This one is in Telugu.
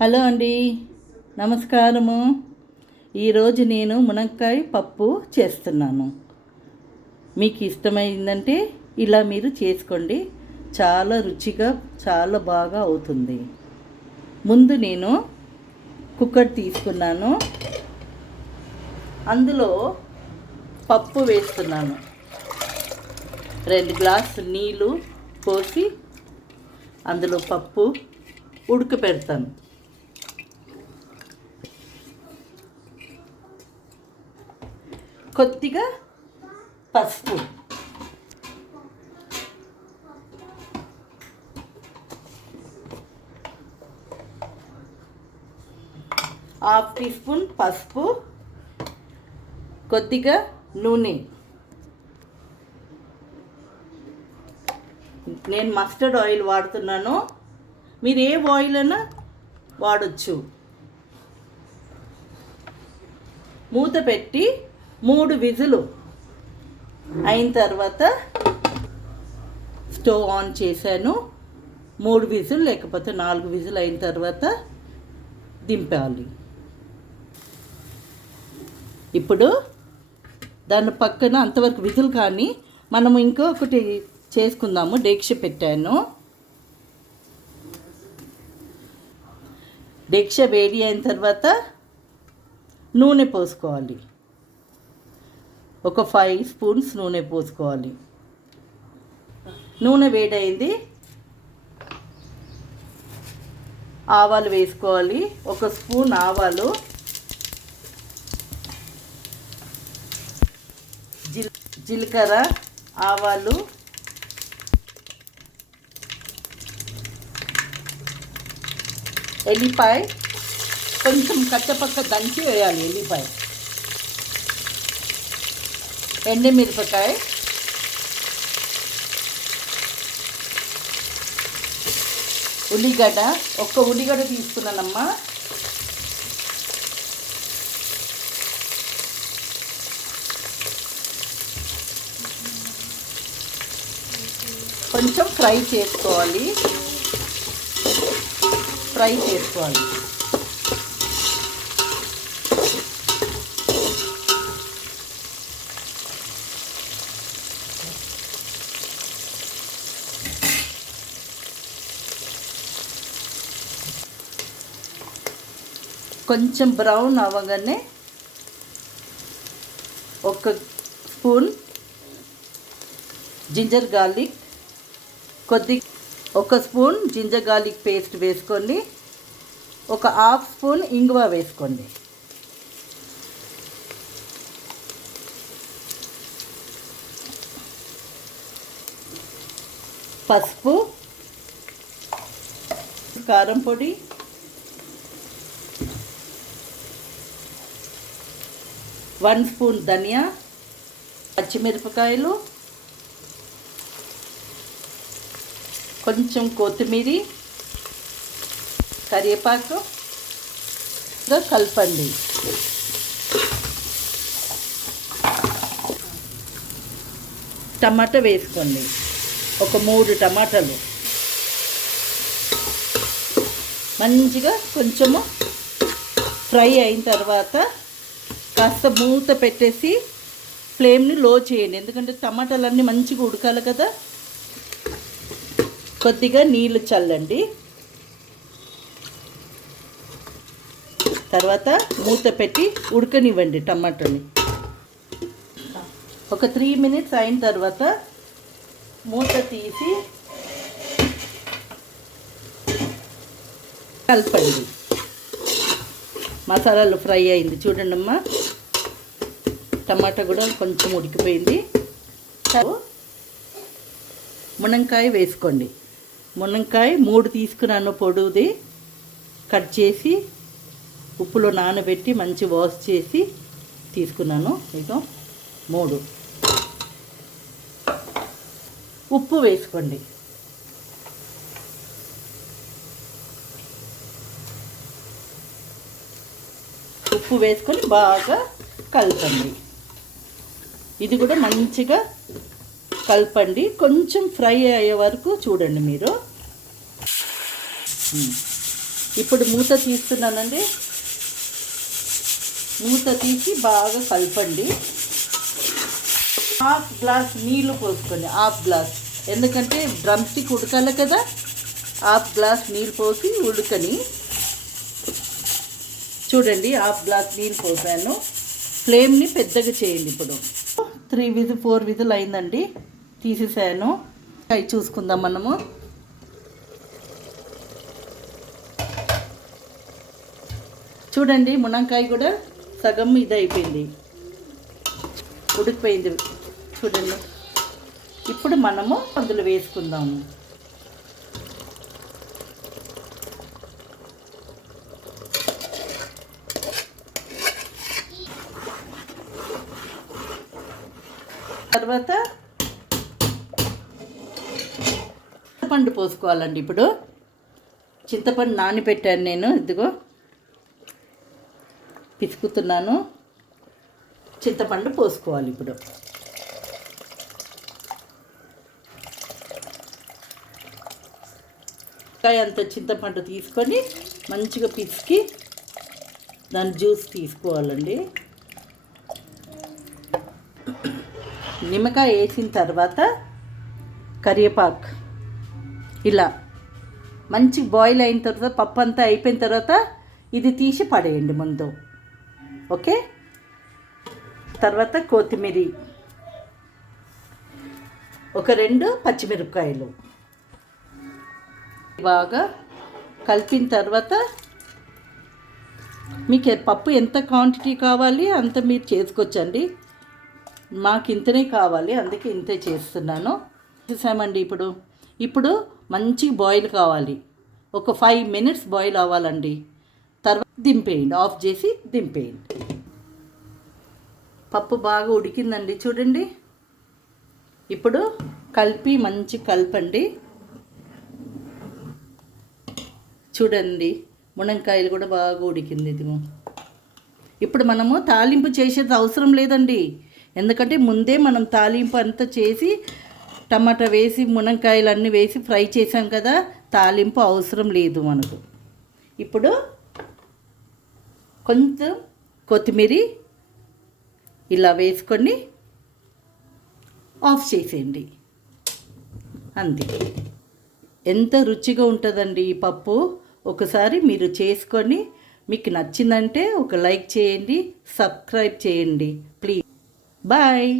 హలో అండి, నమస్కారము. ఈరోజు నేను మునక్కాయ పప్పు చేస్తున్నాను. మీకు ఇష్టమైందంటే ఇలా మీరు చేసుకోండి. చాలా రుచిగా చాలా బాగా అవుతుంది. ముందు నేను కుక్కర్ తీసుకున్నాను. అందులో పప్పు వేస్తున్నాను. 2 గ్లాసులు నీళ్ళు పోసి అందులో పప్పు ఉడకపెడతాను. కొద్దిగా పసుపు, ½ టీ స్పూన్ పసుపు, కొద్దిగా నూనె. నేను మస్టర్డ్ ఆయిల్ వాడుతున్నాను. మీరు ఏ ఆయిల్ అయినా వాడచ్చు. మూత పెట్టి 3 విజులు అయిన తర్వాత స్టవ్ ఆన్ చేశాను. 3 విజులు లేకపోతే 4 విజులు అయిన తర్వాత దింపాలి. ఇప్పుడు దాని పక్కన అంతవరకు విజులు కానీ మనము ఇంకొకటి చేసుకుందాము. డేక్ష పెట్టాను. డేక్ష వేడి అయిన తర్వాత నూనె పోసుకోవాలి. ఒక 5 స్పూన్స్ నూనె పోసుకోవాలి. నూనె వేడైంది. ఆవాలు వేసుకోవాలి. 1 స్పూన్ ఆవాలు, జీలకర్ర, ఆవాలు, ఎల్లిపాయ కొంచెం కచ్చపక్క దంచి వేయాలి. ఎల్లిపాయ, ఎండుమిరపకాయ, ఉల్లిగడ్డ. 1 ఉల్లిగడ్డ తీసుకున్నానమ్మా. కొంచెం ఫ్రై చేసుకోవాలి. కొంచెం బ్రౌన్ అవ్వగానే 1 spoon ginger garlic, 1 spoon ginger garlic paste వేసుకోండి. 1/2 స్పూన్ ఇంగువ వేసుకోండి. పసుపు, కారం పొడి, వన్ స్పూన్ ధనియా, పచ్చిమిరపకాయలు, కొంచెం కొత్తిమీర, కరివేపాకు కలపండి. టమాటా వేసుకోండి. 3 టమాటాలు మంచిగా కొంచెము ఫ్రై అయిన తర్వాత కాస్త మూత పెట్టేసి ఫ్లేమ్ని లో చేయండి. ఎందుకంటే టమాటాలన్నీ మంచిగా ఉడకాలి కదా. కొద్దిగా నీళ్ళు చల్లండి. తర్వాత మూత పెట్టి ఉడకనివ్వండి టమాటాని. ఒక 3 మినిట్స్ అయిన తర్వాత మూత తీసి కలపండి. మసాలాలు ఫ్రై అయింది చూడండి అమ్మా. టమాటా కూడా కొంచెం ఉడికిపోయింది. మునక్కాయ వేసుకోండి. మునక్కాయ 3 తీసుకున్నాను. పొడుది కట్ చేసి ఉప్పులో నానబెట్టి మంచి వాష్ చేసి తీసుకున్నాను. ఇదో 3. ఉప్పు వేసుకోండి. ఉప్పు వేసుకొని బాగా కలపండి. ఇది కూడా మంచిగా కలపండి. కొంచెం ఫ్రై అయ్యే వరకు చూడండి మీరు. ఇప్పుడు మూత తీస్తున్నానండి. మూత తీసి బాగా కలపండి. హాఫ్ గ్లాస్ నీళ్ళు పోసుకొని, హాఫ్ గ్లాస్, ఎందుకంటే డ్రమ్ స్టిక్ ఉడకాలి కదా. హాఫ్ గ్లాస్ నీళ్ళు పోసి ఉడకని. చూడండి, హాఫ్ గ్లాస్ నీళ్ళు పోసాను. ఫ్లేమ్ని పెద్దగా చేయండి. ఇప్పుడు 4 విజిల్ అయిందండి, తీసేసాను. అవి చూసుకుందాం మనము. చూడండి, మునక్కాయ కూడా సగం ఇది అయిపోయింది, ఉడికిపోయింది. చూడండి, ఇప్పుడు మనము అందులో వేసుకుందాము. తర్వాత చింతపండు పోసుకోవాలండి. ఇప్పుడు చింతపండు నానబెట్టాను నేను, ఇదిగో పిసుకుతున్నాను. చింతపండు పోసుకోవాలి. ఇప్పుడు అంత చింతపండు తీసుకొని మంచిగా పిసికి దాని జ్యూస్ తీసుకోవాలండి. నిమ్మకాయ వేసిన తర్వాత కరివేపాకు ఇలా మంచి బాయిల్ అయిన తర్వాత, పప్పు అంతా అయిపోయిన తర్వాత ఇది తీసి పడేయండి ముందు. ఓకే, తర్వాత కొత్తిమీర, ఒక 2 పచ్చిమిరపకాయలు బాగా కలిపిన తర్వాత మీకు పప్పు ఎంత క్వాంటిటీ కావాలి అంత మీరు చేసుకోవచ్చండి. మాకు ఇంతనే కావాలి, అందుకే ఇంతే చేస్తున్నాను. చేసామండి. ఇప్పుడు మంచి బాయిల్ కావాలి. ఒక 5 మినిట్స్ బాయిల్ అవ్వాలండి. తర్వాత దింపేయండి, ఆఫ్ చేసి దింపేయండి. పప్పు బాగా ఉడికిందండి. చూడండి, ఇప్పుడు కలిపి మంచి కలపండి. చూడండి, మునక్కాయలు కూడా బాగా ఉడికింది. ఇది ఇప్పుడు మనము తాలింపు చేసేది అవసరం లేదండి, ఎందుకంటే ముందే మనం తాలింపు అంతా చేసి టమాటా వేసి మునక్కాయలు అన్నీ వేసి ఫ్రై చేసాం కదా, తాలింపు అవసరం లేదు మనకు. ఇప్పుడు కొంచెం కొత్తిమీర ఇలా వేసుకొని ఆఫ్ చేసేయండి. అంతే. ఎంత రుచిగా ఉంటుందండి ఈ పప్పు. ఒకసారి మీరు చేసుకొని మీకు నచ్చిందంటే ఒక లైక్ చేయండి, సబ్స్క్రైబ్ చేయండి ప్లీజ్. బాయ్.